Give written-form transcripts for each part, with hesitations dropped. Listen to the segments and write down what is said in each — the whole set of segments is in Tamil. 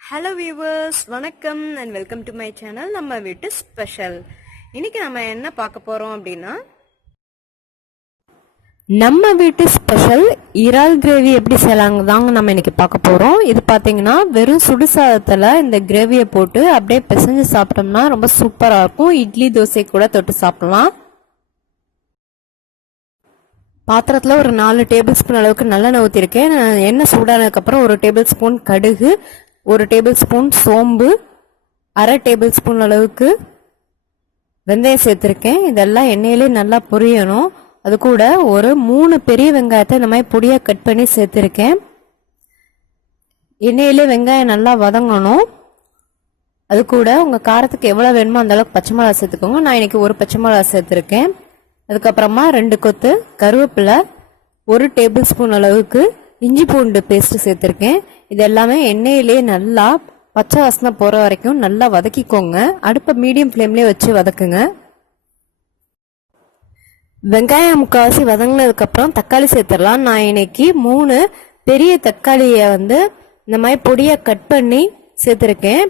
ஹலோ வியூவர்ஸ், வணக்கம் and welcome to my channel நம்ம வீட்டு ஸ்பெஷல். இன்னைக்கு நம்ம என்ன பார்க்க போறோம் அப்படின்னா, நம்ம வீட்டு ஸ்பெஷல் இறால் கிரேவி எப்படி செய்யலாங்க தாங்க நம்ம இன்னைக்கு பார்க்க போறோம். இது பார்த்தீங்கன்னா வெறும் சுடுசாதத்தில் இந்த கிரேவியை போட்டு அப்படியே பிசைஞ்சு சாப்பிட்டோம்னா ரொம்ப சூப்பராக இருக்கும். இட்லி தோசை கூட தொட்டு சாப்பிடலாம். பாத்திரத்தில் ஒரு 4 டேபிள் ஸ்பூன் அளவுக்கு நல்லெண்ணெய் ஊற்றிருக்கேன். எண்ணெய் சூடானதுக்கப்புறம் 1 டேபிள் ஸ்பூன் கடுகு, 1 டேபிள் ஸ்பூன் சோம்பு, 1/2 டேபிள் ஸ்பூன் அளவுக்கு வெந்தயம் சேர்த்துருக்கேன். இதெல்லாம் எண்ணெயிலே நல்லா பொரியணும். அது கூட ஒரு 3 பெரிய வெங்காயத்தை இந்த மாதிரி பொடியாக கட் பண்ணி சேர்த்துருக்கேன். எண்ணெயிலே வெங்காயம் நல்லா வதங்கணும். அது கூட உங்கள் காரத்துக்கு எவ்வளோ வேணுமோ அந்த அளவுக்கு பச்சை மிளகா சேர்த்துக்கோங்க. நான் இன்னைக்கு 1 பச்சை மிளகா சேர்த்துருக்கேன். அதுக்கப்புறமா 2 கொத்து கருவேப்பிலை, 1 டேபிள் ஸ்பூன் அளவுக்கு இஞ்சி பூண்டு பேஸ்ட் சேர்த்துருக்கேன். இது எல்லாமே எண்ணெயிலே நல்லா பச்சை வாசனை போகிற வரைக்கும் நல்லா வதக்கிக்கோங்க. அடுப்பை மீடியம் ஃப்ளேம்லேயே வச்சு வதக்குங்க. வெங்காயம் முக்கால்வாசி வதங்கினதுக்கப்புறம் தக்காளி சேர்த்துடலாம். நான் இன்னைக்கு 3 பெரிய தக்காளியை இந்த மாதிரி பொடியாக கட் பண்ணி சேர்த்துருக்கேன்.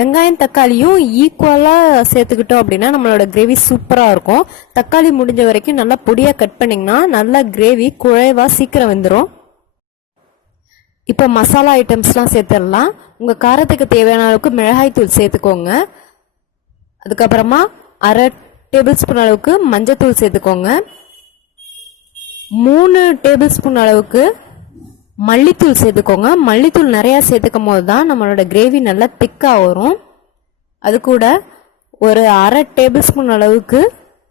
வெங்காயம் தக்காளியும் ஈக்குவலாக சேர்த்துக்கிட்டோம் அப்படின்னா நம்மளோட கிரேவி சூப்பராக இருக்கும். தக்காளி முடிஞ்ச வரைக்கும் நல்லா பொடியாக கட் பண்ணிங்கன்னா நல்லா கிரேவி குழைவாக சீக்கிரம் வெந்துடும். இப்போ மசாலா ஐட்டம்ஸ்லாம் சேர்த்துடலாம். உங்கள் காரத்துக்கு தேவையான அளவுக்கு மிளகாய் தூள் சேர்த்துக்கோங்க. அதுக்கப்புறமா 1/2 டேபிள் ஸ்பூன் அளவுக்கு மஞ்சத்தூள் சேர்த்துக்கோங்க. 3 டேபிள் ஸ்பூன் அளவுக்கு மல்லித்தூள் சேர்த்துக்கோங்க. மல்லித்தூள் நிறையா சேர்த்துக்கும் போது தான் நம்மளோட கிரேவி நல்லா திக்காக வரும். அது கூட ஒரு 1/2 டேபிள் ஸ்பூன் அளவுக்கு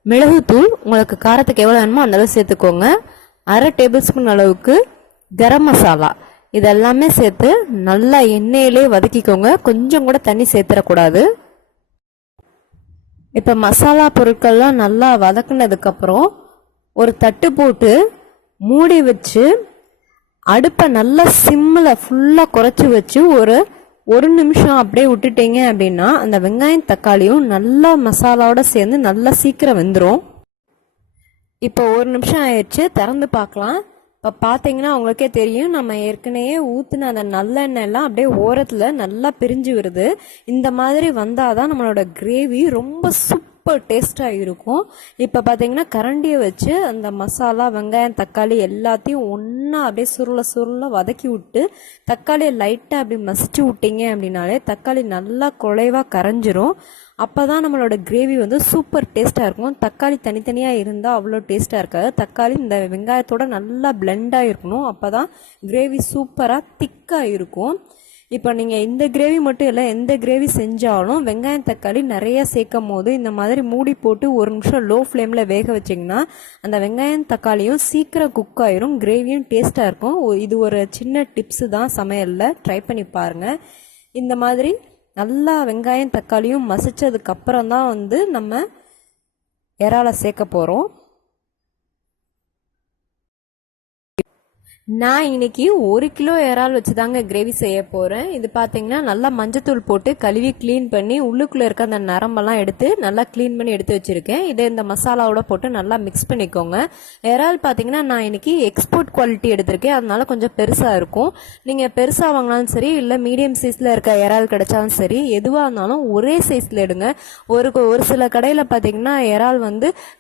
மிளகுத்தூள், உங்களுக்கு காரத்துக்கு எவ்வளோ வேணுமோ அந்த அளவு சேர்த்துக்கோங்க. 1/2 டேபிள் ஸ்பூன் அளவுக்கு கரம் மசாலா, இதெல்லாமே சேர்த்து நல்லா எண்ணெயிலே வதக்கிக்கோங்க. கொஞ்சம் கூட தண்ணி சேர்த்துடக்கூடாது. இப்போ மசாலா பொருட்கள்லாம் நல்லா வதக்குனதுக்கப்புறம் ஒரு தட்டு போட்டு மூடி வச்சு அடுப்பை நல்லா சிம்மில் ஃபுல்லாக குறைச்சி வச்சு ஒரு நிமிஷம் அப்படியே விட்டுட்டீங்க அப்படின்னா அந்த வெங்காயம் தக்காளியும் நல்லா மசாலாவோட சேர்ந்து நல்லா சீக்கிரம் வெந்துடும். இப்போ 1 நிமிஷம் ஆயிடுச்சு, திறந்து பார்க்கலாம். இப்போ பார்த்தீங்கன்னா உங்களுக்கே தெரியும், நம்ம ஏற்கனவே ஊற்றின அந்த நல்லெண்ணெய் எல்லாம் அப்படியே ஓரத்தில் நல்லா பிரிஞ்சு வருது. இந்த மாதிரி வந்தாதான் நம்மளோட கிரேவி ரொம்ப சூப்பர் டேஸ்டாக இருக்கும். இப்போ பார்த்தீங்கன்னா கரண்டியை வச்சு அந்த மசாலா வெங்காயம் தக்காளி எல்லாத்தையும் ஒன்றா அப்படியே சுருள வதக்கி விட்டு தக்காளியை லைட்டாக அப்படி மசிச்சு விட்டீங்க அப்படின்னாலே தக்காளி நல்லா குழைவாக கரைஞ்சிரும். அப்போ தான் நம்மளோட கிரேவி சூப்பர் டேஸ்ட்டாக இருக்கும். தக்காளி தனித்தனியாக இருந்தால் அவ்வளோ டேஸ்ட்டாக இருக்காது. தக்காளி இந்த வெங்காயத்தோட நல்லா பிளெண்டாக இருக்கணும். அப்போ தான் கிரேவி சூப்பராக திக்காக இருக்கும். இப்போ நீங்கள் இந்த கிரேவி மட்டும் இல்லை, எந்த கிரேவி செஞ்சாலும் வெங்காயம் தக்காளி நிறையா சேர்க்கும் போது இந்த மாதிரி மூடி போட்டு 1 நிமிஷம் லோ ஃப்ளேமில் வேக வச்சிங்கன்னா அந்த வெங்காயம் தக்காளியும் சீக்கிரம் குக் ஆயிரும், கிரேவியும் டேஸ்ட்டாக இருக்கும். இது ஒரு சின்ன டிப்ஸு தான் சமையலில், ட்ரை பண்ணி பாருங்கள். இந்த மாதிரி நல்லா வெங்காயம் தக்காளியும் மசிச்சதுக்கு அப்புறம் தான் நம்ம இறாலை சேர்க்க போகிறோம். நான் இன்னைக்கு 1 கிலோ இறால் வச்சு தாங்க கிரேவி செய்ய போகிறேன். இது பார்த்தீங்கன்னா நல்லா மஞ்சத்தூள் போட்டு கழுவி க்ளீன் பண்ணி உள்ளுக்குள்ளே இருக்க அந்த நரம்பெல்லாம் எடுத்து நல்லா க்ளீன் பண்ணி எடுத்து வச்சுருக்கேன். இதை இந்த மசாலாவோட போட்டு நல்லா மிக்ஸ் பண்ணிக்கோங்க. இறால் பார்த்தீங்கன்னா நான் இன்னைக்கு எக்ஸ்போர்ட் குவாலிட்டி எடுத்திருக்கேன், அதனால கொஞ்சம் பெருசாக இருக்கும். நீங்கள் பெருசாக வாங்கினாலும் சரி, இல்லை மீடியம் சைஸில் இருக்க இறால் கிடைச்சாலும் சரி, எதுவாக இருந்தாலும் ஒரே சைஸில் எடுங்க. ஒரு சில கடையில் பார்த்தீங்கன்னா இறால்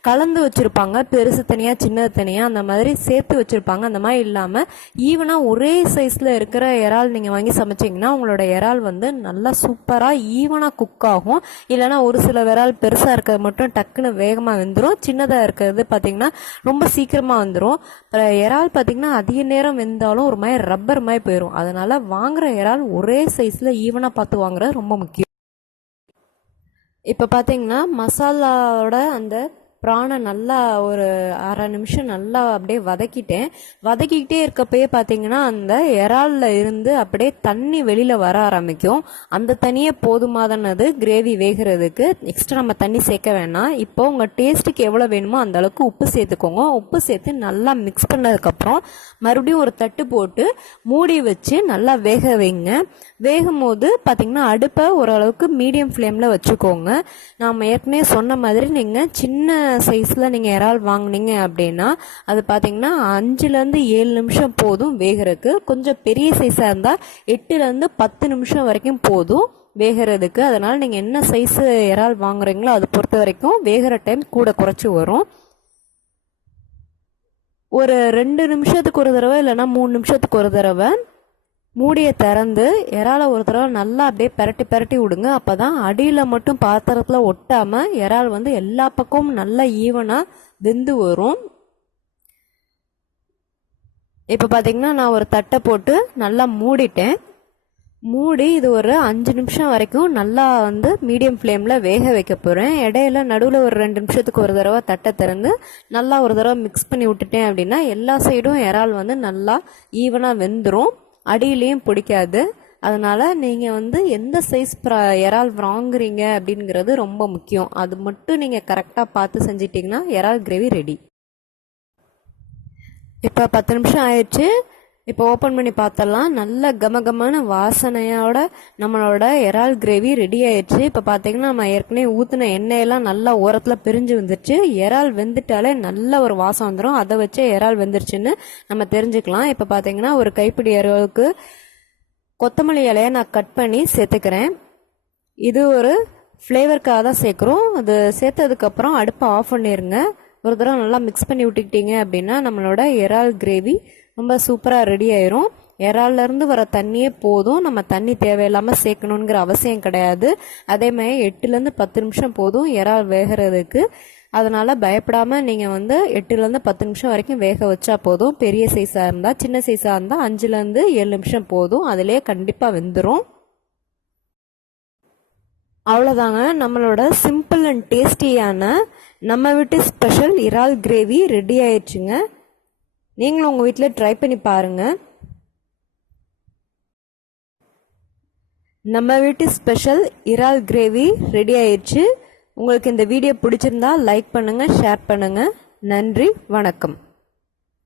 கலந்து வச்சுருப்பாங்க, பெருசு தனியாக சின்னது தனியாக அந்த மாதிரி சேர்த்து வச்சுருப்பாங்க. அந்த மாதிரி இல்லாமல் ஈவனா ஒரே சைஸ்ல இருக்கிற இறால் நீங்க வாங்கி சமைச்சீங்கன்னா உங்களோட இறால் நல்லா சூப்பரா ஈவனா குக் ஆகும். இல்லைன்னா ஒரு சில இறால் பெருசா இருக்கிறது மட்டும் டக்குன்னு வேகமா வெந்துடும், சின்னதா இருக்கிறது பாத்தீங்கன்னா ரொம்ப சீக்கிரமா வந்துடும். இறால் பாத்தீங்கன்னா அதிக நேரம் வெந்தாலும் ஒரு மாதிரி ரப்பர் மாதிரி போயிடும். அதனால வாங்குற இறால் ஒரே சைஸ்ல ஈவனா பார்த்து வாங்குறது ரொம்ப முக்கியம். இப்ப பாத்தீங்கன்னா மசாலாவோட அந்த ப்ரானை நல்லா ஒரு 1/2 நிமிஷம் நல்லா அப்படியே வதக்கிக்கிட்டே இருக்கப்பயே பார்த்தீங்கன்னா அந்த இறால்ல இருந்து அப்படியே தண்ணி வெளியில் வர ஆரம்பிக்கும். அந்த தண்ணியே போதுமானது கிரேவி வேகிறதுக்கு, எக்ஸ்ட்ரா நம்ம தண்ணி சேர்க்க வேணாம். இப்போ உங்கள் டேஸ்ட்டுக்கு எவ்வளோ வேணுமோ அந்த அளவுக்கு உப்பு சேர்த்துக்கோங்க. உப்பு சேர்த்து நல்லா மிக்ஸ் பண்ணதுக்கப்புறம் மறுபடியும் ஒரு தட்டு போட்டு மூடி வச்சு நல்லா வேக வைங்க. வேகும் போது பார்த்தீங்கன்னா அடுப்பை ஓரளவுக்கு மீடியம் ஃப்ளேமில் வச்சுக்கோங்க. நாம் ஏற்கனவே சொன்ன மாதிரி நீங்கள் சின்ன சைஸில் நீங்கள் இறால் வாங்கினீங்க அப்படின்னா அது பார்த்தீங்கன்னா 5லேருந்து 7 நிமிஷம் போதும் வேகிறதுக்கு. கொஞ்சம் பெரிய சைஸாக இருந்தால் 8லேருந்து 10 நிமிஷம் வரைக்கும் போதும் வேகிறதுக்கு. அதனால் நீங்கள் என்ன சைஸு இறால் வாங்குறீங்களோ அது பொறுத்த வரைக்கும் வேகிற டைம் கூட குறைச்சி வரும். ஒரு 2 நிமிஷத்துக்கு ஒரு தடவை இல்லைன்னா 3 நிமிஷத்துக்கு ஒரு தடவை மூடியை திறந்து இறாலை ஒரு தடவை நல்லா அப்படியே பெரட்டி விடுங்க. அப்போ தான் அடியில் மட்டும் பாத்திரத்தில் ஒட்டாமல் இறால் வந்து எல்லா பக்கமும் நல்லா ஈவனாக வெந்து வரும். இப்போ பார்த்தீங்கன்னா நான் ஒரு தட்டை போட்டு நல்லா மூடிட்டேன். மூடி இது ஒரு 5 நிமிஷம் வரைக்கும் நல்லா வந்து மீடியம் ஃப்ளேமில் வேக வைக்க போகிறேன். இடையில நடுவில் ஒரு 2 நிமிஷத்துக்கு ஒரு தடவை தட்டை திறந்து நல்லா ஒரு தடவை மிக்ஸ் பண்ணி விட்டுட்டேன் அப்படின்னா எல்லா சைடும் இறால் வந்து நல்லா ஈவனாக வெந்துடும், அடியிலையும் பிடிக்காது. அதனால் நீங்கள் வந்து எந்த சைஸ் இறால் வாங்குறீங்க அப்படிங்கிறது ரொம்ப முக்கியம். அது மட்டும் நீங்கள் கரெக்டாக பார்த்து செஞ்சிட்டிங்கன்னா இறால் கிரேவி ரெடி. இப்போ 10 நிமிஷம் ஆயிடுச்சு. இப்போ ஓப்பன் பண்ணி பார்த்தலாம். நல்ல கமகமான வாசனையோட நம்மளோட இறால் கிரேவி ரெடி ஆயிடுச்சு. இப்போ பார்த்தீங்கன்னா நம்ம ஏற்கனவே ஊற்றின எண்ணெயெல்லாம் நல்லா ஓரத்தில் பிரிஞ்சு வந்துருச்சு. இறால் வெந்துட்டாலே நல்ல ஒரு வாசம் வந்துடும். அதை வச்சு இறால் வெந்துருச்சுன்னு நம்ம தெரிஞ்சுக்கலாம். இப்போ பார்த்தீங்கன்னா ஒரு கைப்பிடி அளவுக்கு கொத்தமல்லி இலையை நான் கட் பண்ணி சேர்த்துக்கிறேன். இது ஒரு ஃப்ளேவருக்காக தான் சேர்க்குறோம். அது சேர்த்ததுக்கப்புறம் அடுப்பை ஆஃப் பண்ணிடுங்க. ஒரு தடவை நல்லா மிக்ஸ் பண்ணி விட்டுக்கிட்டீங்க அப்படின்னா நம்மளோட இறால் கிரேவி ரொம்ப சூப்பராக ரெடி ஆயிரும். இறால்லேருந்து வர தண்ணியே போதும், நம்ம தண்ணி தேவையில்லாமல் சேர்க்கணுங்கிற அவசியம் கிடையாது. அதே மாதிரி 8லேருந்து 10 நிமிஷம் போதும் இறால் வேகிறதுக்கு. அதனால் பயப்படாமல் நீங்கள் வந்து 8லேருந்து 10 நிமிஷம் வரைக்கும் வேக வச்சா போதும். பெரிய சைஸாக இருந்தால், சின்ன சைஸாக இருந்தால் 5லேருந்து 7 நிமிஷம் போதும், அதிலே கண்டிப்பாக வெந்துடும். அவ்வளோதாங்க, நம்மளோட சிம்பிள் அண்ட் டேஸ்டியான நம்ம வீட்டு ஸ்பெஷல் இறால் கிரேவி ரெடி ஆயிடுச்சுங்க. நீங்களும் உங்கள் வீட்டில் ட்ரை பண்ணி பாருங்கள். நம்ம வீட்டு ஸ்பெஷல் இறால் கிரேவி ரெடி ஆயிடுச்சு. உங்களுக்கு இந்த வீடியோ பிடிச்சிருந்தா லைக் பண்ணுங்கள், ஷேர் பண்ணுங்கள். நன்றி, வணக்கம்.